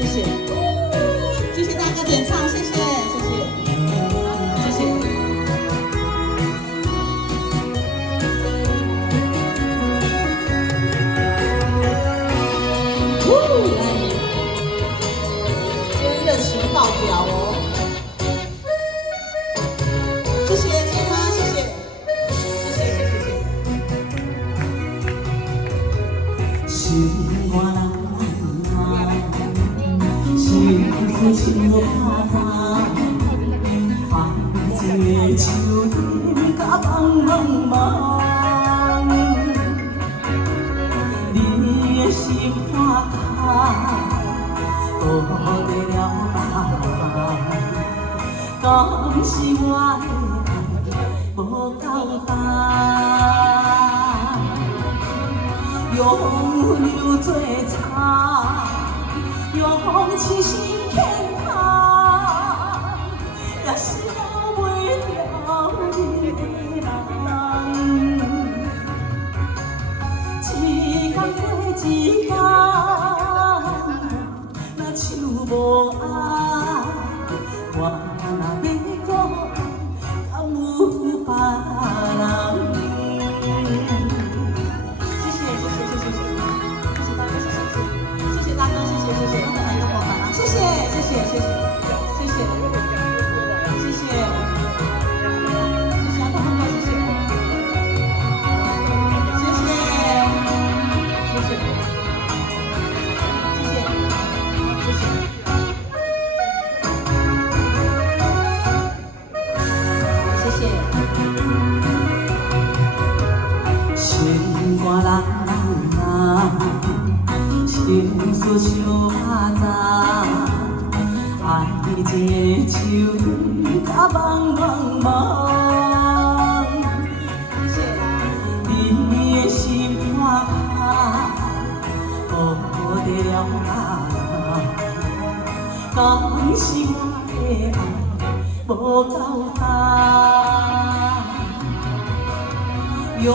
谢谢，谢谢大哥点唱，谢谢，谢谢，谢谢。来，今天热情爆表哦！谢谢金妈，谢谢，谢谢，谢谢，谢谢。心肝人啊，幸福像花花，爱一个树顶甲茫茫茫，你的心花开。渡得了梦，敢是我的爱无够重，用流做茶，用痴心牵他，也是留袂了你的人。一天过一天。像无爱，我若要搁爱，敢有别人？谢谢谢谢谢谢谢谢大哥，谢谢谢谢大哥，谢谢谢谢，再来一个火把，谢谢谢谢谢谢谢谢谢谢谢阿东哥，谢谢谢谢谢谢。心肝人啊，情思像早，爱一个树顶甲茫茫茫。你的心花开，渡得了梦，敢是我的爱无够重？用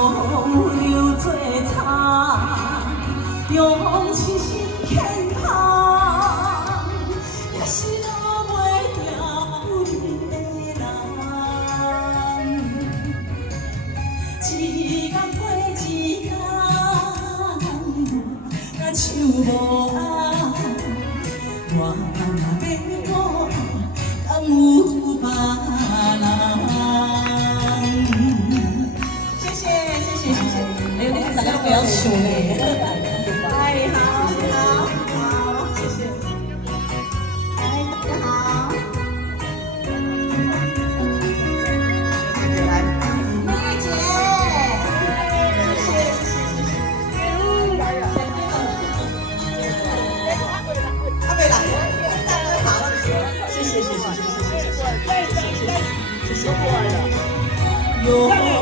流做茶，用痴心牵他，也是留袂了你的人。一天过一天，若像无爱，我若要我，敢有别人？大家不要求嘞！哎，好，好，好，谢谢。哎，大家好。来，妹妹姐，谢谢，谢谢，谢谢。阿贝来，大哥好，谢谢，谢谢，谢谢，谢谢，谢谢，谢谢。有。